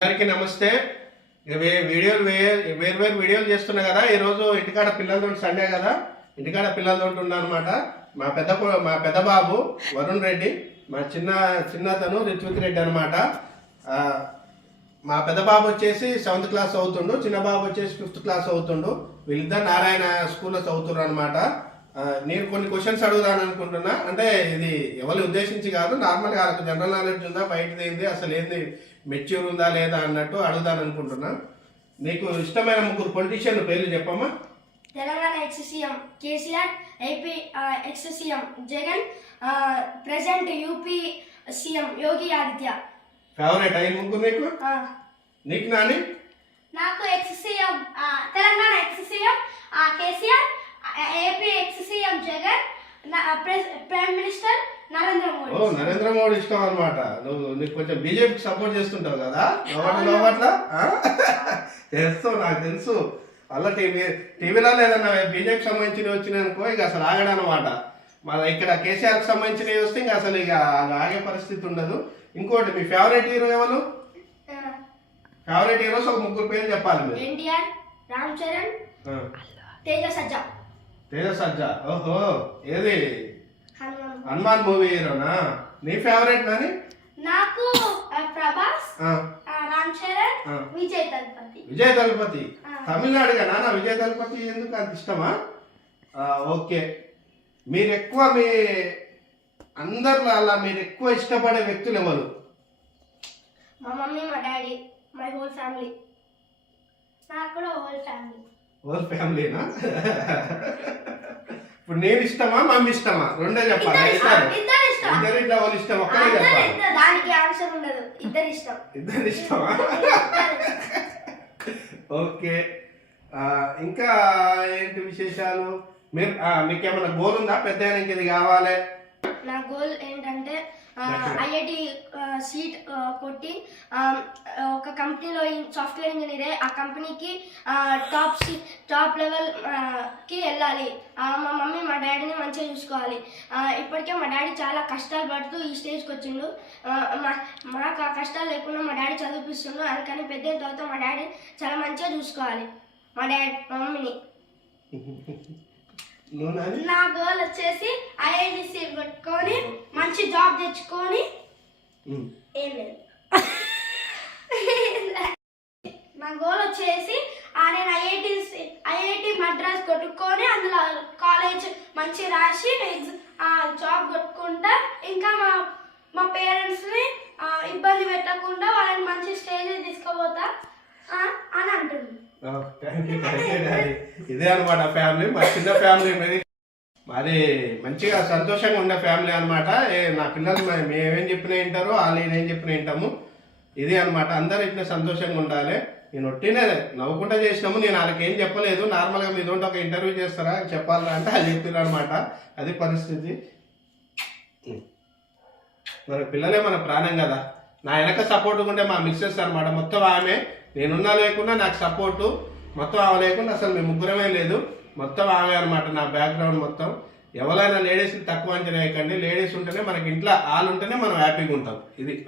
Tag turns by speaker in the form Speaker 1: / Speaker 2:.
Speaker 1: అందరికీ నమస్తే. వీడియోలు వే వేరు వేరు వీడియోలు చేస్తున్నా కదా. ఈరోజు ఇంటికాడ పిల్లలతో సండే కదా. ఇంటికాడ పిల్లలతో ఉన్నా అనమాట మా పెద్ద మా పెద్ద బాబు వరుణ్ రెడ్డి మా చిన్న చిన్నతను రిత్విక్ రెడ్డి అనమాట మా పెద్ద బాబు వచ్చేసి సెవెంత్ క్లాస్ అవుతుండు చిన్న బాబు వచ్చేసి ఫిఫ్త్ క్లాస్ అవుతుండు వీళ్ళిద్దరు నారాయణ స్కూల్లో చదువుతున్నారు అనమాట నేను కొన్ని క్వశ్చన్స్ అడుగుదాను అనుకుంటున్నా. అంటే ఇది ఎవరి ఉద్దేశించి కాదు నార్మల్గా వాళ్ళకి జనరల్ నాలెడ్జ్ ఉందా బయటది ఏంది అసలు ఏంది మెచ్యూర్ ఉందా లేదా అన్నట్టు అడుగుదాను అనుకుంటున్నా. నీకు ఇష్టమైన ముగ్గురు పొలిటీషియన్ పేర్లు చెప్పమ్మా.
Speaker 2: Telangana ex CM KCR AP ex CM Jagan present UP CM Yogi Aditya.
Speaker 1: Favourite అయిన ముగ్గురు నీకు? నీకు నాని?
Speaker 2: నాకు ex CM Telangana ex CM KCR AP ex CM Jagan prime minister Narendra
Speaker 1: ఓ
Speaker 2: మోడీ
Speaker 1: నరేంద్ర మోడీ ఇష్టం అనమాట నువ్వు నీకు కొంచెం బీజేపీకి సపోర్ట్ చేస్తుంటావు కదా? లోపల లోపట్ల తెలుసు నాకు తెలుసు. అలా టీవీ టీవీలో ఏదన్నా బీజేపీకి సంబంధించినవి వచ్చినాయి అనుకో ఇక అసలు ఆగడనమాట మళ్ళీ ఇక్కడ కేసీఆర్కి సంబంధించినవి వస్తే ఇంకా అసలు ఇక ఆగే పరిస్థితి ఉండదు. ఇంకోటి మీ ఫేవరెట్ హీరో ఎవరు? ఫేవరెట్ హీరోస్ ఒక ముగ్గురు పేర్లు చెప్పాలి మీరు.
Speaker 2: ఎన్టీఆర్ రామ్ చరణ్. తేజ సజ్జా.
Speaker 1: తేజ సజ్జా ఓహో ఏది?
Speaker 2: హనుమాన్
Speaker 1: మూవీ. హీరోనా నీ? ఫేవరెట్ నాని
Speaker 2: నాకు ప్రభాస్ రామ్ చరణ్. విజయ్ తల్పతి.
Speaker 1: విజయ్ దళపతి. తమిళనాడుగా నాన్న విజయ్ దళపతి ఎందుకు అంత ఇష్టమా? ఓకే. మీరు ఎక్కువ మీ అందరిలో అలా మీరు ఎక్కువ ఇష్టపడే వ్యక్తులు ఎవరు
Speaker 2: మా మమ్మీ మా డాడీ మై హోల్ ఫ్యామిలీ. నాకు కూడా హోల్ ఫ్యామిలీ.
Speaker 1: ఓల్ ఫ్యామిలీనా ఇప్పుడు నేను ఇష్టమా మమ్మీ ఇష్టమా? రెండే చెప్పాలి?
Speaker 2: ఇద్దరు
Speaker 1: ఇట్లా వాళ్ళు ఇష్టం
Speaker 2: అందరూ
Speaker 1: చెప్పాలి?
Speaker 2: దానికి ఆన్సర్ ఉండదు. ఇద్దరు ఇష్టం.
Speaker 1: ఇద్దరు ఇష్టమా. ఓకే. ఇంకా ఏంటి విశేషాలు? మీరు ఆ, మీకు ఏమైనా గోల్ ఉందా? పెద్ద ఇది కావాలి.
Speaker 2: నా గోల్ ఏంటంటే ఐఐటి సీట్ కొట్టి ఒక కంపెనీలో సాఫ్ట్వేర్ ఇంజనీరే ఆ కంపెనీకి టాప్ సీ టాప్ లెవెల్కి వెళ్ళాలి. మా మమ్మీ మా డాడీని మంచిగా చూసుకోవాలి. ఇప్పటికే మా డాడీ చాలా కష్టాలు పడుతూ ఈ స్టేజ్కి వచ్చిండు. మాకు ఆ కష్టాలు లేకుండా మా డాడీ చదివిపిస్తుండు. అందుకని పెద్ద తర్వాత మా డాడీ చాలా మంచిగా చూసుకోవాలి. మా డాడీ మా మమ్మీని. నా గోల్ వచ్చేసి ఐఐటి సీట్ కొట్టుకొని మంచి జాబ్ తెచ్చుకొని. ఏం లేదు. నా గోల్ వచ్చేసి ఆ నేను ఐఐటి ఐఐటి మద్రాస్ కొట్టుకొని అందులో కాలేజ్ మంచి రాసి జాబ్ కొట్టుకుంటా. ఇంకా మా మా పేరెంట్స్ని ఇబ్బంది పెట్టకుండా వాళ్ళని మంచి స్టేజ్ తీసుకుపోతా.
Speaker 1: ఇదే అనమాట ఫ్యామిలీ మా చిన్న ఫ్యామిలీ మరి. మరి మంచిగా సంతోషంగా ఉండే ఫ్యామిలీ అనమాట నా పిల్లలు మేమేం చెప్పినా వింటారో వాళ్ళు ఏం చెప్పినా వింటాము. ఇది అనమాట అందరూ ఇట్లా సంతోషంగా ఉండాలి. నేను ఒట్టినే నవ్వుకుంటా చేసినాము. నేను వాళ్ళకి ఏం చెప్పలేదు. నార్మల్గా మీద ఉంటే ఒక ఇంటర్వ్యూ చేస్తారా చెప్పాలా అంటే అది చెప్పారు అనమాట అది పరిస్థితి. మన పిల్లలే మన ప్రాణం కదా. నా వెనక సపోర్ట్ ఉంటే మా మిస్సెస్ అనమాట మొత్తం ఆమె నేనున్నా లేకుండా నాకు సపోర్టు మొత్తం ఆమె లేకుండా అసలు మేము ముగ్గురమే లేదు. మొత్తం ఆమె అనమాట నా బ్యాక్గ్రౌండ్ మొత్తం. ఎవరైనా లేడీస్ని తక్కువ అంచనా వేయకండి. లేడీస్ ఉంటేనే మనకి ఇంట్లో వాళ్ళు ఉంటేనే మనం హ్యాపీగా ఉంటాం. ఇది.